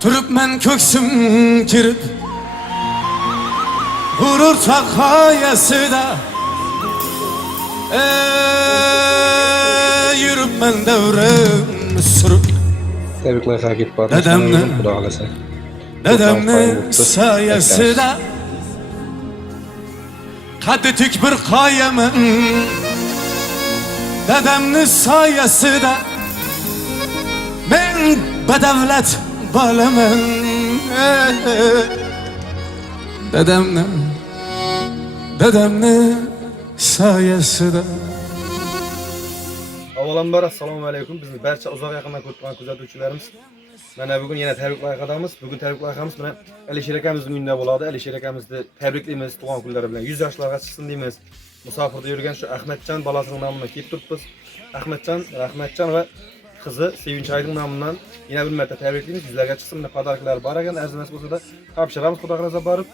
Turupmen köksüm kirip vurur takayası da yürüp men devrem sürüp Tebrikler Sakit Batı. Dedemnin sayesi da Kaddi tük bir kayemin Dedemnin sayesi da Ben bedevlet balamen Dedemnin sayesi da Avvalambar assalomu alaykum. Bizni barcha uzoq yaqindan ko'rib turgan kuzatuvchilarimiz. Mana bugun yana tabrik loyihadamiz. Bugun tabrik loyihamiz bilan Alisher akamizning uyida bo'ladi. Alisher akamizni tabriklaymiz tug'ilgan kunlari bilan. 100 yoshlarga chiqsin deymiz. Musofirda yurgan shu Ahmadjon bolasining nomidan kelib turibmiz. Rahmatjon va qizi Sevinch Aydin nomidan yana bir marta tabriklaymiz. Yuzlarga chiqsin. Padakrlar bor ekan, arzimas bo'lsa da topshiramiz Xudo xolasa borib.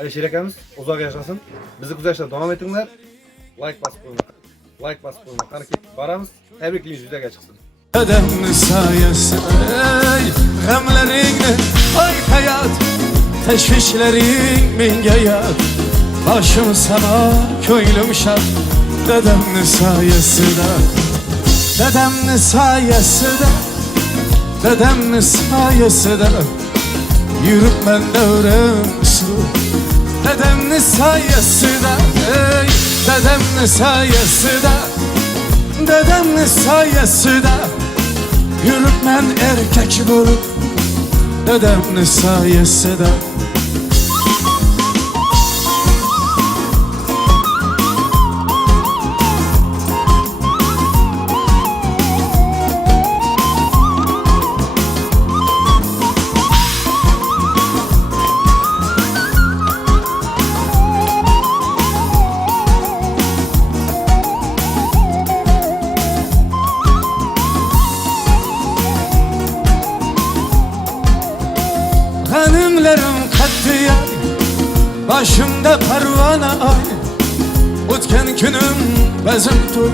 Alisher akamiz uzoq yashasin. Bizni kuzatishda davom etinglar. Like bosib qo'yinglar. Qani ketib boramiz. Tabriklaymiz, yuzlarga chiqsin. Dedemnin sayesi Gamlerini ay hayat Teşvişlerin minge yat Başım sana köylüm şart Dedemnin sayesi de Dedemnin sayesi de Dedemnin sayesi de Yürüp ben devrem sürüp Dedemnin sayesi de Dedemnin sayesi de Dedemnin sayesi de Yürüp ben erkek bulup Dedemnin sayesi de Hanımlarım katliya Başımda parvana ay O'tgan günüm bezim to'y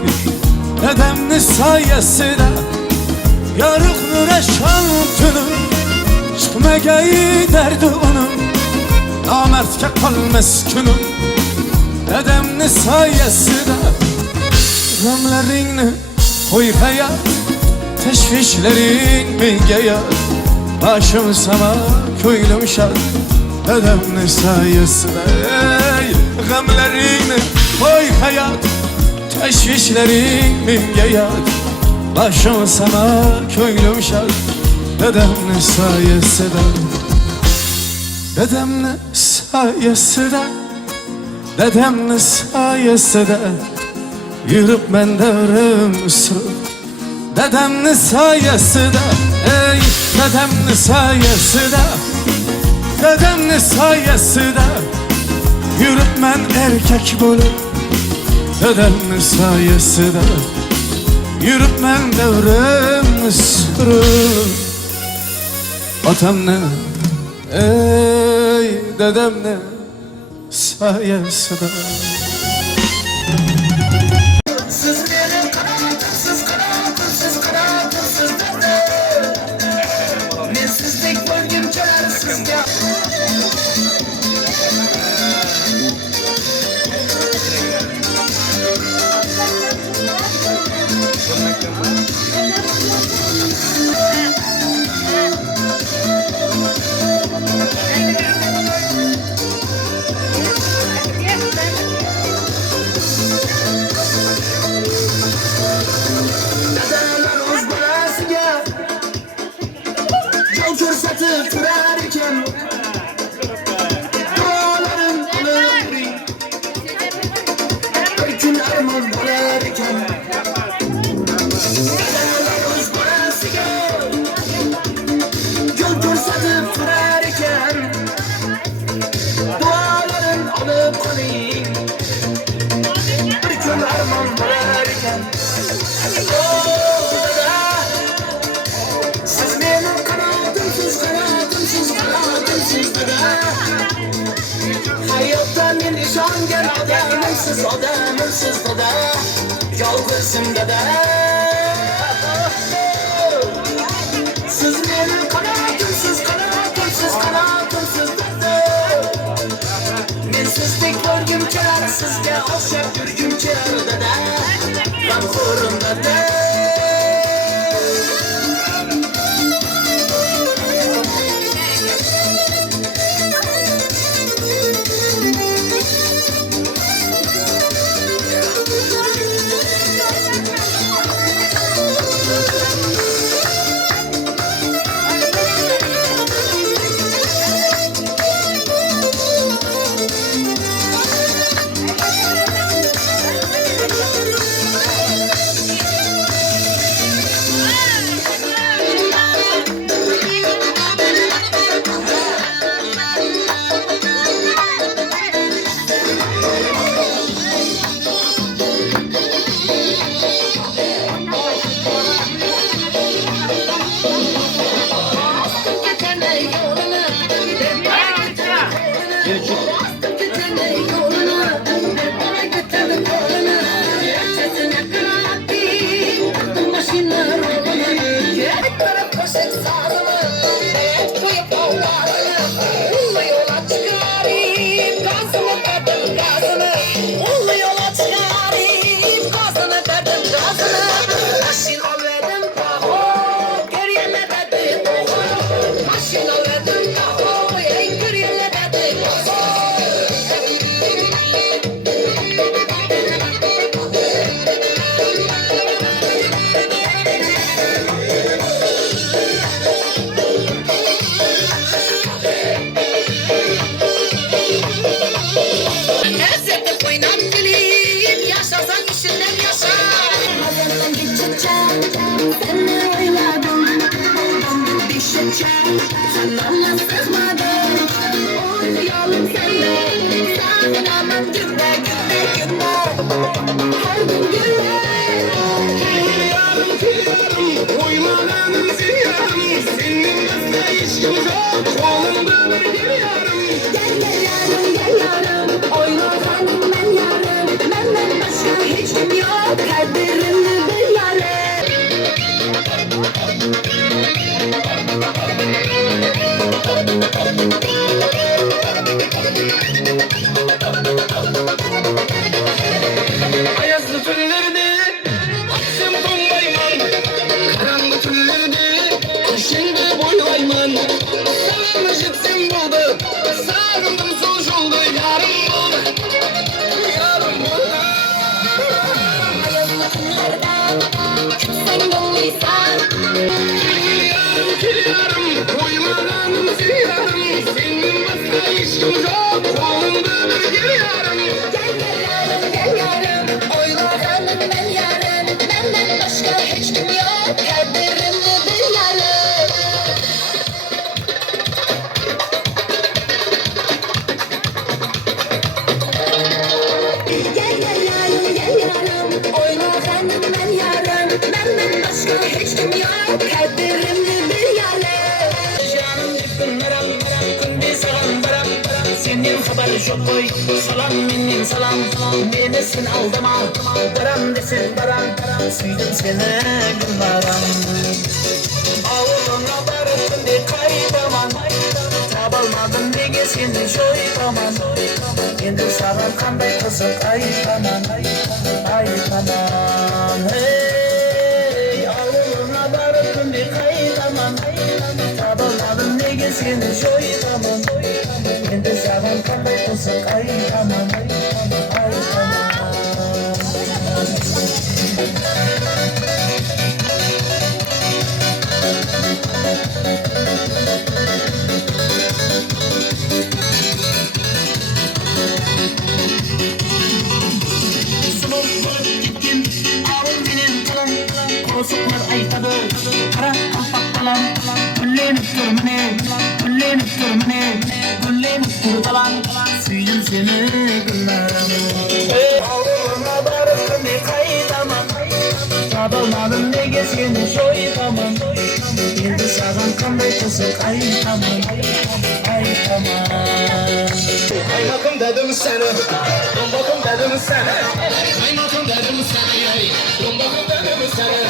Dedemnin sayesi de Yorug' nur sham tunim Chiqmagay derdi unim Nomardga qolmas kunim Dedemnin sayesi de G'amlaringni qo'y hayat Teşvişlerin menga yat Başım sana köylüm şart Dedemnin sayesinde hayat teşvişlerim yayat. Başım sana köylüm şart. Dedemnin sayesinde, dedemnin sayesinde, dedemnin sayesinde yürüp ben devrim sürüp. Dedemnin sayesinde, ey dedemnin sayesinde, dedemnin sayesinde yürüp ben erkek bulup. Dedemnin sayesinde yürüp ben devrim sürüp. Atamne, ey dedemne sayesinde. Siz benim kanatımsız kanatımsız kanatımsız dede. Mensizlik bölgüm çaresizce. Satıp durarken dualarım olur. Öykün armağan bularken dağlarımız burasıya. Yol satıp durarken dualarım olup kalayım. Öykün armağan bularken siz benim kanatımsız kanatımsız dede. Hayattan nişan gel adamımsız dede. Yalnızım dede. Siz benim kanatımsız kanatımsız dede. Mensizlik bölgüm çaresizce alçak yürgüm çağır dede. Ben korum dede. var çok koy salam menin salam meni sen aldama baram desin baram süydüm seni günlaram ağılına barıttın de kaydaman tabalmadın nege seni joydaman endi sağan kanday kızık aytaman hey ağılına barıttın de kaydaman tabalmadın nege seni joydaman endi sağan kanday kızık aytaman Soklar aytadı, kara kampak kalan, güllenip durmane, güllenip durdalan, süydüm seni günlerim. Ağrına barıp ne kaydaman, tabalmadın nege seni joydaman, endi sağan kanday kızık aytaman. Kaymakım dedim seni, dombakım dedim seni. Kaymakım dedim seni, Dombakım dedim seni.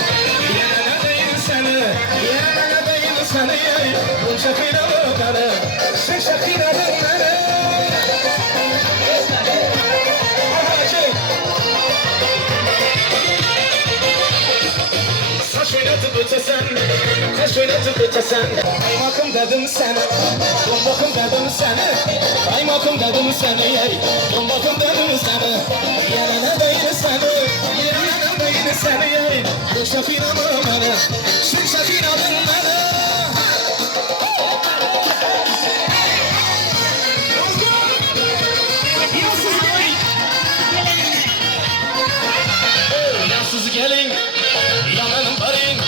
Yine değil seni, yine değil seni. Bu şakiralı beni, şu şakiralı beni. Saç oynatıp ötesen, kaş oynatıp ötesen. Kaymakım dedim seni, dombakım dedim seni. Kaymakım dedim seni, dombakım dedim seni. Yerine değil seni, yerine değil seni. Bu şakiralı beni, şu şakiralı beni. Yansız gelin, yamanın barın.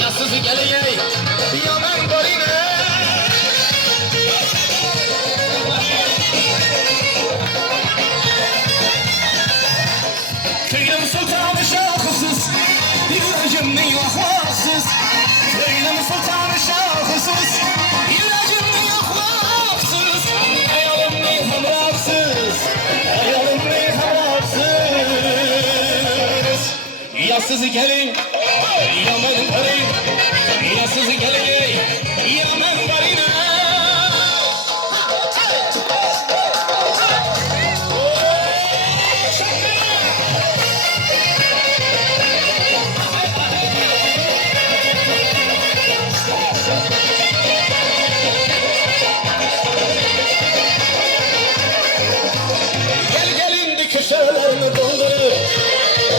Yansız gelin, yaman barın. Köylüm sultanı şahısız, yüreğimden yaklaksız. Köylüm sultanı şahısız, yüreğimden yaklaksız. Ayalım ne hamraksız, ayalım ne hamraksız. Yansız gelin, yaman barın. Yansız gelin, yaman barın. Gel gelin köşelerini doldurup,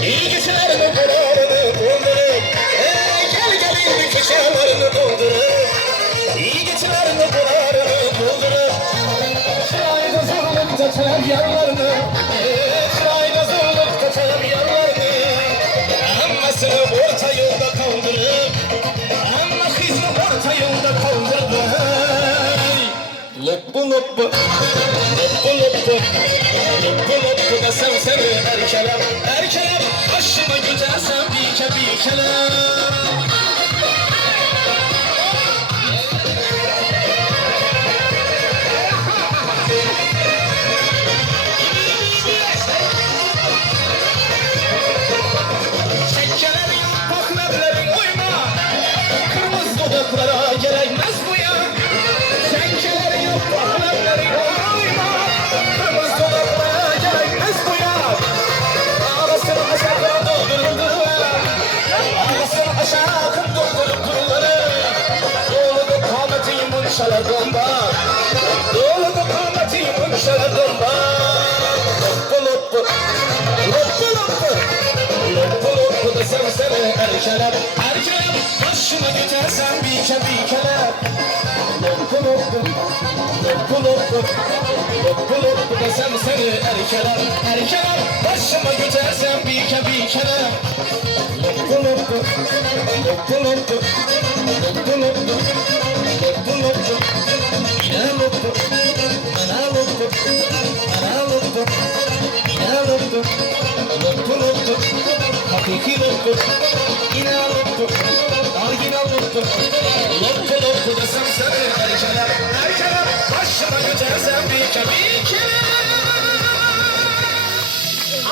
iyi geçilerini kararını doldurup. Gel gelin köşelerini doldurup, iyi geçilerini kararını doldurup. Şurayda zorluk tutar yanlarını, şurayda zorluk tutar yanlarını. Ammasını orta yolda kaldırıp, amma kızını orta yolda kaldırdı. Loppu loppu, loppu loppu, loppu loppu desem seni erkelem, erkelem. Başıma güzelsem bir kelem. Şekkelerin, paknevlerin uyma, kırmızı dudaklara gerekmez bu ya. Şekkelerin yok, paknevlerin uyma, kırmızı dudaklara gerekmez bu ya. Ağlasını aşağı dolduruldu, ağlasını aşağı akıp dolduruldu. Doğulu kâmeti munşalar bomba, doğulu kâmeti munşalar bomba. Loppu loppu, loppu loppu, loppu loppu desem seni erkelem, erkelem. Başıma geçersen bir kelem. Loppu loppu, loppu loppu, loppu loppu desem seni erkelem, erkelem. Başıma geçersen bir kelem. Loppu loppu, loppu loppu, loppu loppu, loppu loppu. Yine loppu, ana loppu, ana loppu, yine loppu, loppu loppu. Hakiki loppu, yine loppu, orijinal loppu. Loppu loppu desem seni erkelem, erkelem. Başıma geçersen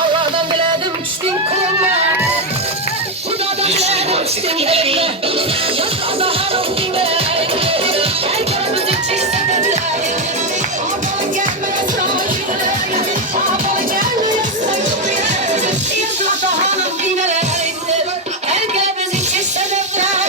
Allah'dan biledim düştün kuluma. Hudadan biledim düştün eline. Yasada hanım dinleyin. Herkes içişsin dediler. Abla gelmez sakinler. Abla gelmez sakinler. Yasada hanım dinleyin. Herkes içişsin dediler.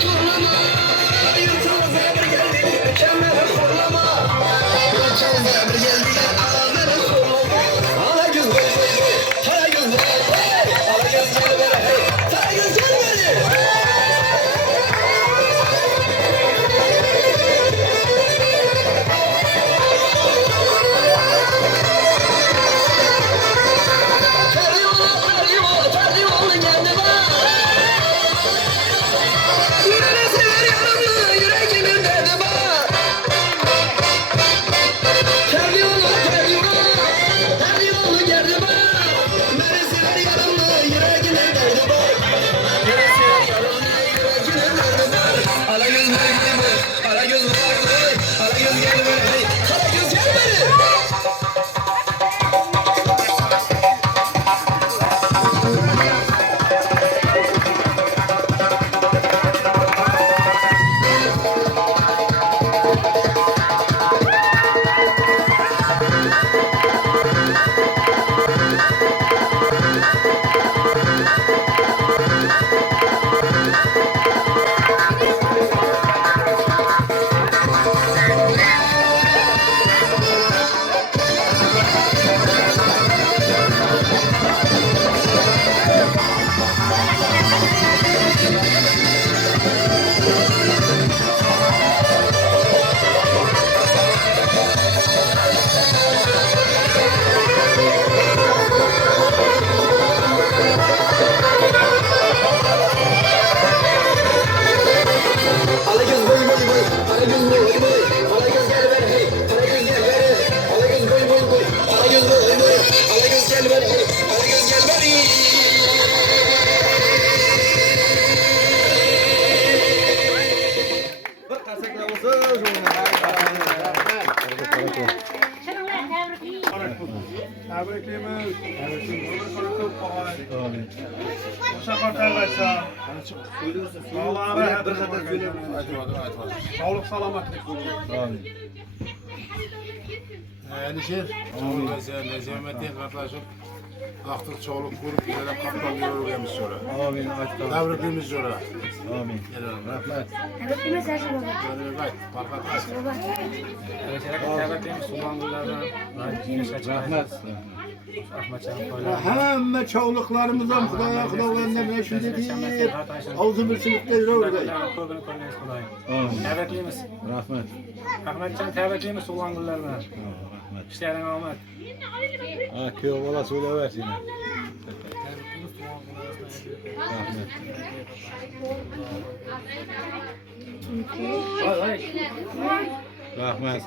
Turlama Şakartaylarsa. Allah'a Bir kadar söyle. sağlık salamatlık. Alisher, nezametin kardeşim. Aktık çoğuluk kurup bize kaptan yürüyoruz sonra. Amin. Tebrikimiz sonra. Amin. Rahmet. Tebrikimiz Hacı baba. Gönül parkat Baba. Hemen çoğuluklarımızdan Kudaya Kudavan'dan ne şimdi değil. Ağzı birçilikte yürüyoruz. Tebrikimiz. Rahmet. Rahmetcan tebrikimiz Sulangullarına. İşlerin Ahmet. Ha, köy bala söylever yine. Rahmet. Rahmet.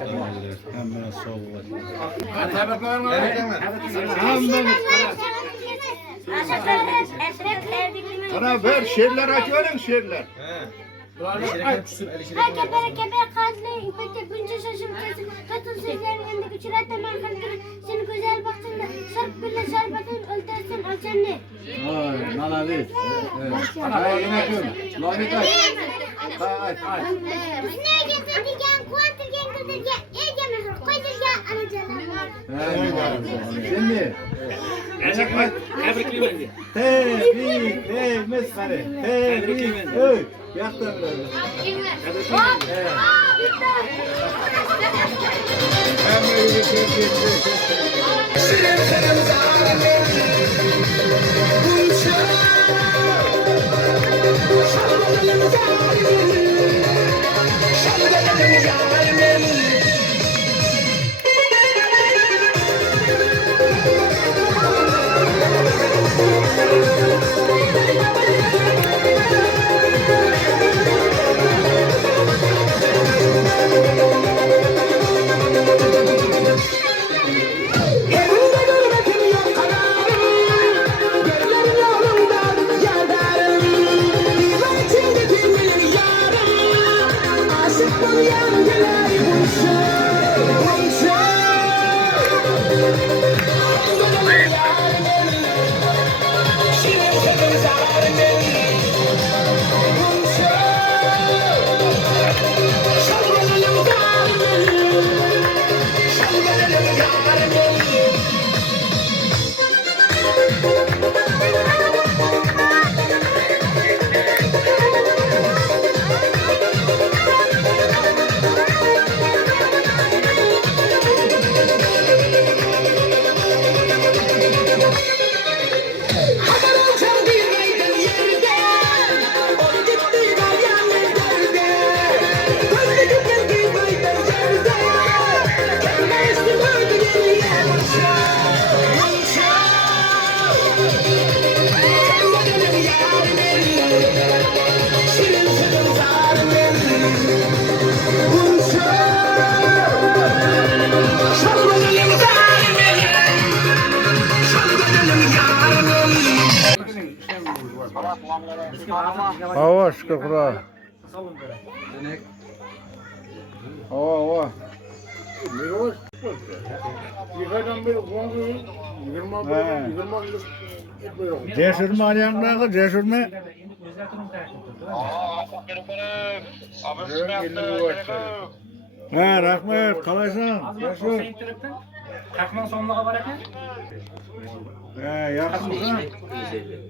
Hemen sağ olasın. Bana ver şiirler açıyorum şiirler. Keber kazlı, ipekte bunca şaşım kesin. Katıl sözlerin yanında güçler temel kalkırı. Seni güzel baktığında sarp bile şerbetin öldürsün açanı. Ay, nanadır. Biz ne getirdikken, kuantirken götürken, yiyeceğimiz koydurken anacağım. Şimdi. Tebrik mesfare. Tebrik. Öy. Yakta biraz. Hava şükür. Hava. Yıkadan bir kongu 20 Cesur mu ayağındaki cesur mu? He rahmet kalaysan cesur. Kalkman sonuna var ekan. He yaxşımsan?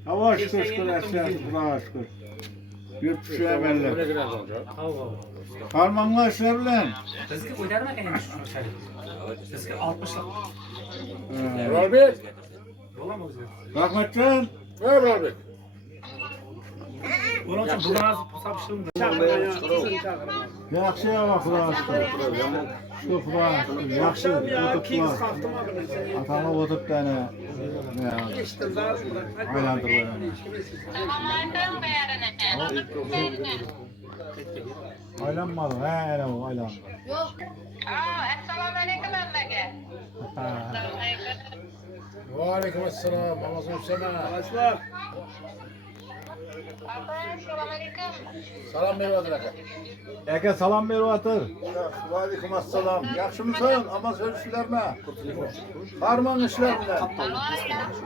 Hava şükür şükür Aslan Xudoga şükür. Yurt şu emeller. Karmanlar işler bilen. Bizga ko'tarma ekan shu shari. Bizga 60lik. Robert. Bo'ladimi o'zi? Rahmatjon. He Robert. Bo'lamcha bugun hozir hisob Yaxshi hava Xudoga şükür. Şükür Xudoga şükür. Yaxshi o'tibdilar. Atalab o'tibdi ana. Aylantirib. Aylanmadi, ha, ana u aylandi. Assalomu alaykum hammaga. Va alaykum assalom. Namazim sana. Assalamualaikum. Salam beriyatır aka. Aka salam beriyatır. Ve aleyküm assalam. Yaxşı mısın? Ama sözcülerine. Harman işler bilen. Allah yaxshi.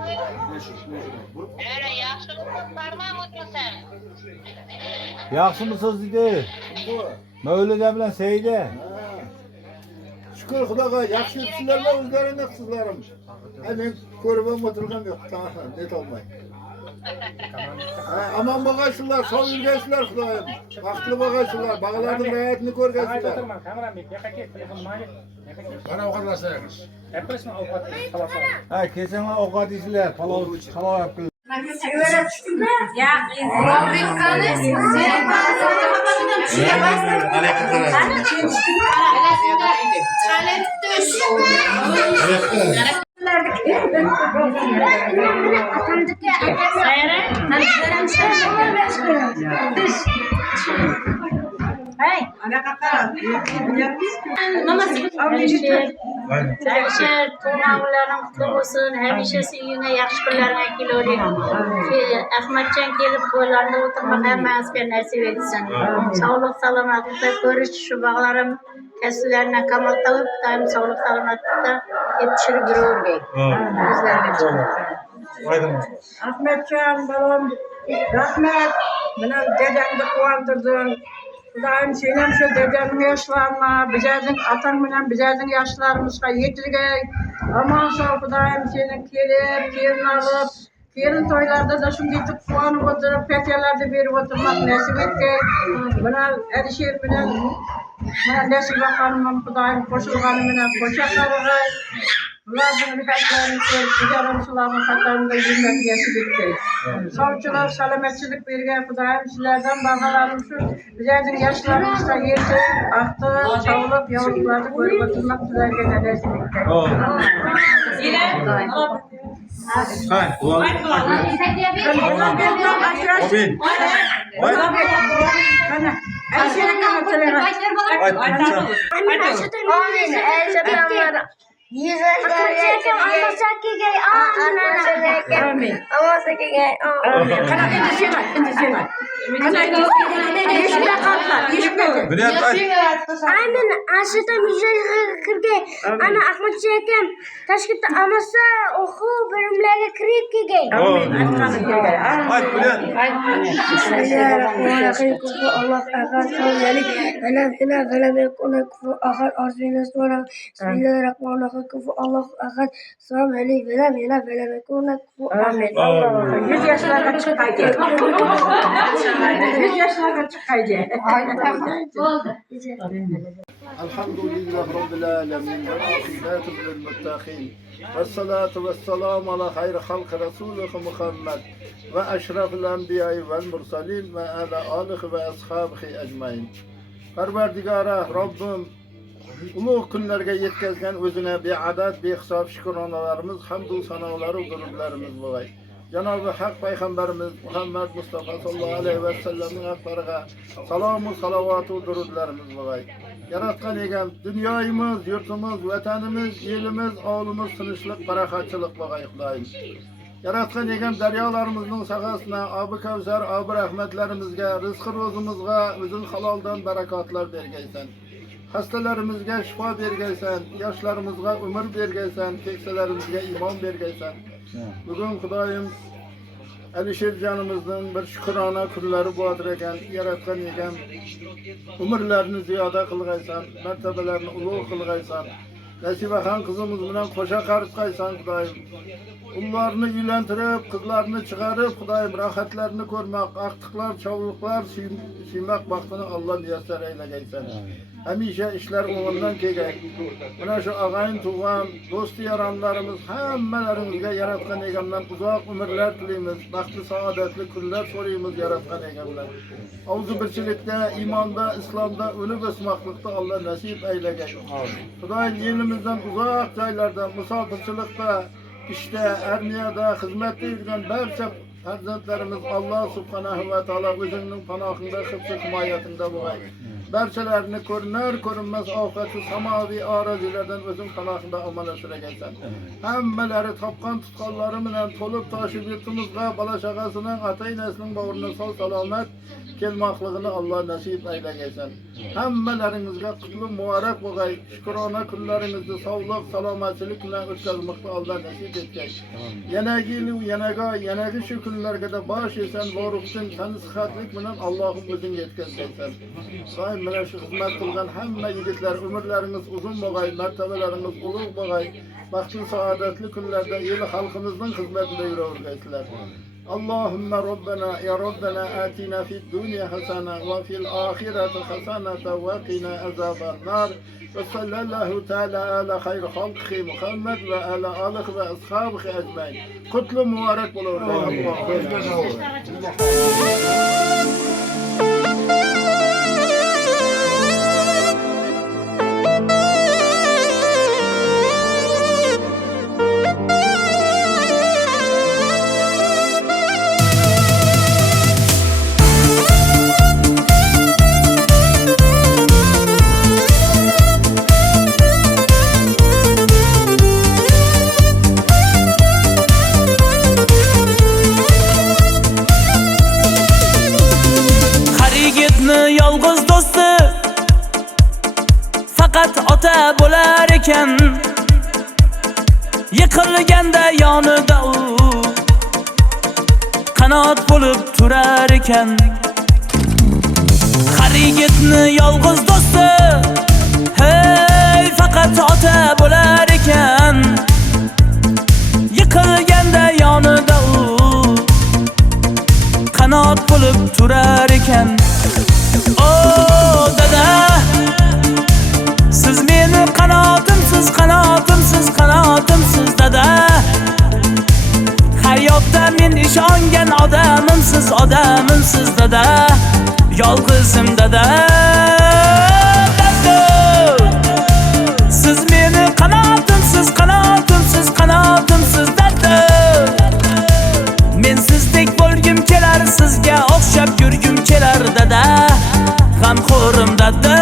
Öyle yaxshi barmam o'tirsan. Yaxşı mısınız dedi. Mevlüde bilen Seyide. Şükür Xudaga yaxşı sizlerle özlerine kızlarım. Hemen körübem oturgan yok. Tamam, net olmay. Aman bağaysınlar, sol yürgeysizler Xudayım. Vakitli bağaysınlar, bağalardın rayetini görgeysizler. Bana o kadar sayarız. Ha, kesin avukat işler, palav yapın. Alisher, to'g'nog'ilaring qutlug' bo'lsin. Hamishasi uyingga yaxshi kunlarga kelavering. Ahmadjon kelib qo'ylarda o'tirmoq hammangizga nasib etsin. Sog'lik salomatlikda ko'rish shu bog'larim kasblarni kamol topib, doim sog'lik salomatlikda yetishtirib yuravergay. Ahmetcan balam, rahmet. Benim dedemni quvontirding. Xudoyim sen ham shu dedemning yoshlarini, bizning otang bilan bizning yoshlarımızga yetirgay. Aman sog' Xudoyim seni kelib, kelin olib, kelin to'ylarda da shunday quvonib o'tirib, petiyalarda berib o'tirmoq nasib etgay. Mana Alisher bilan mana Nasiba xonimim Xudoyim qo'shilgani bilan qo'sha qarag'ay. Ularning rihayatlarini ko'rib, tijorat shularning qatorida yurmak nasib etgay. Sog'chilar salomatchilik bergan Xudoyim sizlardan bag'alarim shu bizning yoshlarımızga yetib, aqtib, sog'lik, yo'qliklarni ko'rib o'tirmoq sizlarga nasib etgay. Aynen aşıda müjdeyi kırgay. Ana Ahmet Çekem Taşkent'te amasa oku bölümlere kırık kigay. Bismillahirrahmanirrahim. Allah akar savjali. Ana velem ekuna kufu akar arzuyunuz vara. Bismillahirrahmanirrahim. Kufu Allah akar savjali velem ekuna kufu amin. 100 yaşlarga chiqaydi. 100 yaşlarga chiqaydi. الحمد لله رب العالمين والعاقبة للمتقين والصلاة والسلام على خير خلق رسوله محمد وأشرف الأنبياء والمرسلين وعلى آله وأصحابه أجمعين. Parvardigara Rabbim ulug' kunlarga yetkazgan o'zine beadad behisob shukronalarimiz, hamdu sanolar, g'ururlarimiz bo'lay. Cenab-ı Hak Peygamberimiz Muhammed Mustafa sallallahu aleyhi ve sellem'in akbarıga salamu salavatu durudlarımız var. Yaratkan egem dünyayımız, yurtumuz, vatanımız, elimiz, oğlumuz, sınışlık, barakatçılık var. Yaratkan egem deryalarımızın sakasına, Abu Kevser, Abu rahmetlerimizge, rızkı rozumuzga, özün halaldan barakatlar bergeysen. Hastalarımızga şifa bergeysen, yaşlarımızga ömür bergeysen, kekselerimizge iman bergeysen. Bugün Xudoyim Alisher canımızdan bir şükrana kunlari bo'lar ekan, yaratgan ekan. Umrlarini ziyoda qilgaysan, martabalarini ulug' qilgaysan. Nasibaxon qizimiz bilan qo'sha qaritgaysan Xudoyim. Ularni uylantirib, qizlarni chiqarib, Xudoyim rohatlarini ko'rmoq, aqtiqlar, chovliqlar suymoq baxtini Alloh muyassar aylagaysan. Hamisha ishlar o'g'ildan kelgan. Mana shu og'ayin tug'an, do'st yaronlarimiz hammalarimizga yaratgan egamdan uzoq umrlar tilaymiz, baxtli saodatli kunlar so'raymiz yaratgan egamdan. Avzu birchilikda, iymonda, islomda o'lib o'smoqlikda Alloh nasib aylagay. Xudoyim elimizdan uzoq joylarda musofirchilikda, ishda, armiyada, xizmatda yurgan barcha farzandlarimiz Allah subhanahu va taolo o'zining panohida, hifz himoyatida bo'ladi. barchalarini ko'rinar ko'rinmas ofati samoviy orazilardan o'zing panohida omon asragaysan. Hammalari topgan tutqonlari bilan to'lib toshib yurtimizga bola chaqasining ota-onasining bag'rina sog' salomat kelmoqligini Alloh nasib aylagaysan. Hammalaringizga qutlug' muborak bo'lg'ay. Shukrona kunlaringizni sog'lik, salomatchilik bilan o'tkazmoqni Alloh nasib etgay. Yanagi shu kunlarga bosh esan, voruqsin, tansihatlik bilan Allohim o'zing yetkazgaysan. So'y mana shu xizmat qilgan hamma yigitlar umrlaringiz uzun bo'lg'ay, martabalaringiz ulug' bo'lg'ay. Baxtli saodatli kunlarda el xalqimizning xizmatida yuravergaysizlar. اللهم ربنا يا ربنا آتنا في الدنيا حسنة وفي الآخرة حسنة وقنا عذاب النار وصلى الله تعالى على خير خلقه محمد وعلى آله وأصحابه أجمعين. قتل مبارك yolg'iz do'sti faqat ota bo'lar ekan, yiqilganda yonida u qanot bo'lib turar ekan. Har yigitni yolg'iz do'sti hey faqat ota bo'lar ekan, yiqilganda yonida u qanot bo'lib turar ekan. Dada, siz meni qanotimsiz, qanotimsiz, qanotimsiz dada. Hayotda men ishongan odamimsiz, odamimsiz dada. Yolg'izim dada. Dada, siz meni qanotimsiz, qanotimsiz, qanotimsiz dada. Men sizdek bo'lgim kelar, sizga o'xshab yurgim kelar dada. G'amxo'rim dada.